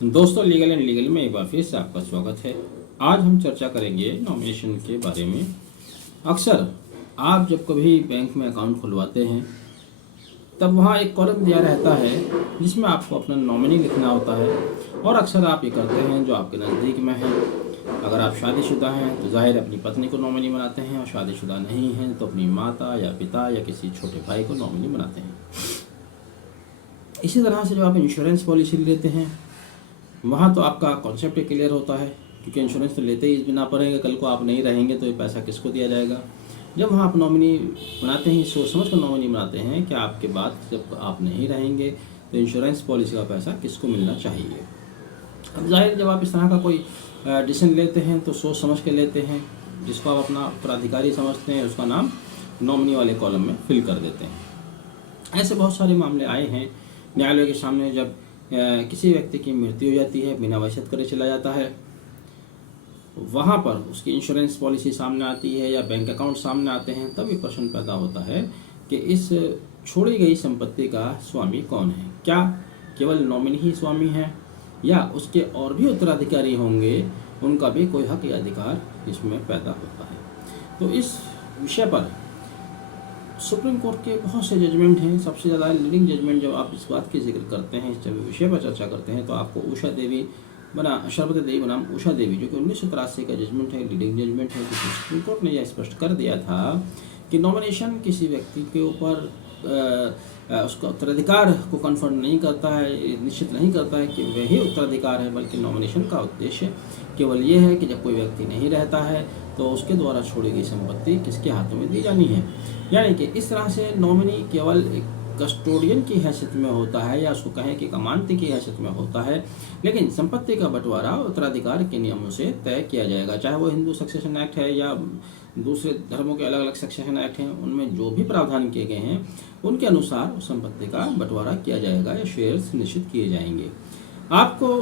दोस्तों, legal and legal में एक बार फिर से आपका स्वागत है। आज हम चर्चा करेंगे नॉमिनेशन के बारे में। अक्सर आप जब कभी बैंक में अकाउंट खुलवाते हैं तब वहाँ एक कॉलम दिया रहता है जिसमें आपको अपना नॉमिनी लिखना होता है, और अक्सर आप ये करते हैं जो आपके नज़दीक में है। अगर आप शादीशुदा हैं तो जाहिर अपनी पत्नी को नॉमिनी बनाते हैं, और शादीशुदा नहीं हैं तो अपनी माता या पिता या किसी छोटे भाई को नॉमिनी बनाते हैं। इसी तरह से जब आप इंश्योरेंस पॉलिसी लेते हैं वहाँ तो आपका कॉन्सेप्ट क्लियर होता है, क्योंकि इंश्योरेंस तो लेते ही इस बिना पड़ेंगे, कल को आप नहीं रहेंगे तो ये पैसा किसको दिया जाएगा। जब वहाँ आप नॉमिनी बनाते हैं, सोच समझ कर नॉमिनी बनाते हैं कि आपके बाद जब आप नहीं रहेंगे तो इंश्योरेंस पॉलिसी का पैसा किसको मिलना चाहिए। अब जाहिर जब आप इस तरह का कोई डिसीजन लेते हैं तो सोच समझ के लेते हैं। जिसको आप अपना उत्तराधिकारी समझते हैं उसका नाम नॉमिनी वाले कॉलम में फिल कर देते हैं। ऐसे बहुत सारे मामले आए हैं न्यायालय के सामने। जब किसी व्यक्ति की मृत्यु हो जाती है, बिना वसीयत करे चला जाता है, वहाँ पर उसकी इंश्योरेंस पॉलिसी सामने आती है या बैंक अकाउंट सामने आते हैं, तब ये प्रश्न पैदा होता है कि इस छोड़ी गई संपत्ति का स्वामी कौन है। क्या केवल नॉमिनी ही स्वामी है या उसके और भी उत्तराधिकारी होंगे, उनका भी कोई हक या अधिकार इसमें पैदा होता है। तो इस विषय पर सुप्रीम कोर्ट के बहुत से जजमेंट हैं। सबसे ज़्यादा लीडिंग जजमेंट जब आप इस बात की जिक्र करते हैं, इस विषय पर चर्चा करते हैं, तो आपको उषा देवी शरबत देवी बनाम उषा देवी, जो कि 1983 का जजमेंट है, लीडिंग जजमेंट है, जिसमें सुप्रीम कोर्ट ने यह स्पष्ट कर दिया था कि नॉमिनेशन किसी व्यक्ति के ऊपर उसका उत्तराधिकार को कन्फर्म नहीं करता है, निश्चित नहीं करता है कि वही उत्तराधिकार है, बल्कि नॉमिनेशन का उद्देश्य केवल ये है कि जब कोई व्यक्ति नहीं रहता है तो उसके द्वारा छोड़ी गई संपत्ति किसके हाथों में दी जानी है। यानी कि इस तरह से नॉमिनी केवल एक कस्टोडियन की हैसियत में होता है, या उसको कहें कि कमांती की हैसियत में होता है, लेकिन संपत्ति का बंटवारा उत्तराधिकार के नियमों से तय किया जाएगा। चाहे वो हिंदू सक्सेशन एक्ट है या दूसरे धर्मों के अलग अलग सक्सेशन एक्ट हैं, उनमें जो भी प्रावधान किए गए हैं उनके अनुसार संपत्ति का बंटवारा किया जाएगा या शेयर्स निश्चित किए जाएंगे। आपको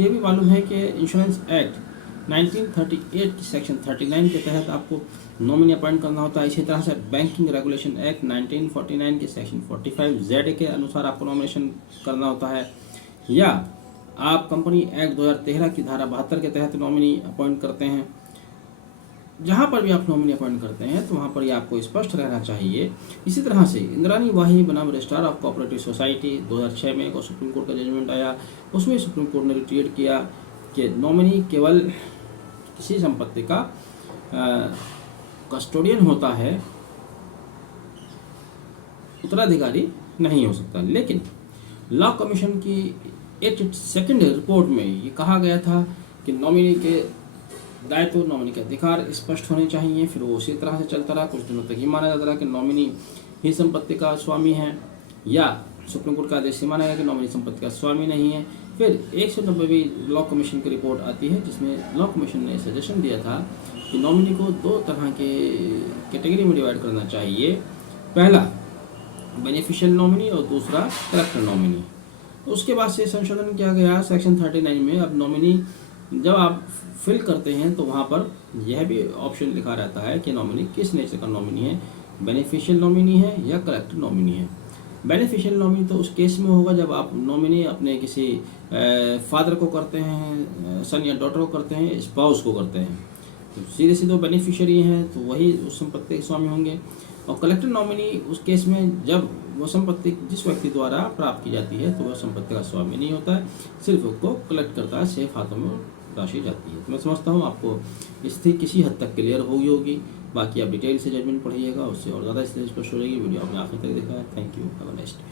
ये भी मालूम है कि इंश्योरेंस एक्ट 1938 की सेक्शन 39 के तहत आपको नॉमिनी अपॉइंट करना होता है। इसी तरह से बैंकिंग रेगुलेशन एक्ट 1949 के सेक्शन 45Z के अनुसार आपको नॉमिनेशन करना होता है, या आप कंपनी एक्ट 2013 की धारा 72 के तहत नॉमिनी अपॉइंट करते हैं। जहाँ पर भी आप नॉमिनी अपॉइंट करते हैं तो वहाँ पर ये आपको स्पष्ट रहना चाहिए। इसी तरह से इंद्रानी वाही बनाम रजिस्ट्रार ऑफ कोऑपरेटिव सोसाइटी 2006 में एक सुप्रीम कोर्ट का जजमेंट आया। उसमें सुप्रीम कोर्ट ने रिट्रीट किया कि नॉमिनी केवल किसी संपत्ति का कस्टोडियन होता है, उत्तराधिकारी नहीं हो सकता। लेकिन लॉ कमीशन की 82nd रिपोर्ट में ये कहा गया था कि नॉमिनी के दायित्व, नॉमिनी के अधिकार स्पष्ट होने चाहिए। फिर वो उसी तरह से चलता रहा। कुछ दिनों तक ही माना जाता रहा कि नॉमिनी ही संपत्ति का स्वामी है, या सुप्रीम कोर्ट का आदेश से माना गया कि नॉमिनी संपत्ति का स्वामी नहीं है। फिर 190वीं लॉ कमीशन की रिपोर्ट आती है, जिसमें लॉ कमीशन ने सजेशन दिया था कि नॉमिनी को दो तरह के कैटेगरी में डिवाइड करना चाहिए। पहला बेनिफिशियल नॉमिनी और दूसरा कलेक्टर नॉमिनी। तो उसके बाद से संशोधन किया गया सेक्शन 39 में। अब नॉमिनी जब आप फिल करते हैं तो वहाँ पर यह भी ऑप्शन लिखा रहता है कि नॉमिनी किस नेचर का नॉमिनी है, बेनिफिशियल नॉमिनी है या कलेक्टर नॉमिनी है। बेनिफिशियल नॉमिनी तो उस केस में होगा जब आप नॉमिनी अपने किसी फादर को करते हैं, सन या डॉटर को करते हैं, स्पाउस को करते हैं, तो सीधे सीधे बेनिफिशियरी हैं तो वही उस संपत्ति के स्वामी होंगे। और कलेक्टर नॉमिनी उस केस में जब वो संपत्ति जिस व्यक्ति द्वारा प्राप्त की जाती है तो वह संपत्ति का स्वामी नहीं होता है, सिर्फ उसको कलेक्ट करता है, सेफ हाथों में राशि जाती है। तो मैं समझता हूँ आपको स्थिति किसी हद तक क्लियर होगी। बाकी आप डिटेल से जजमेंट पढ़िएगा, उससे और ज़्यादा स्पष्ट हो जाएगी। वीडियो आपने आखिर तक देखा है। Thank you, have a nice day.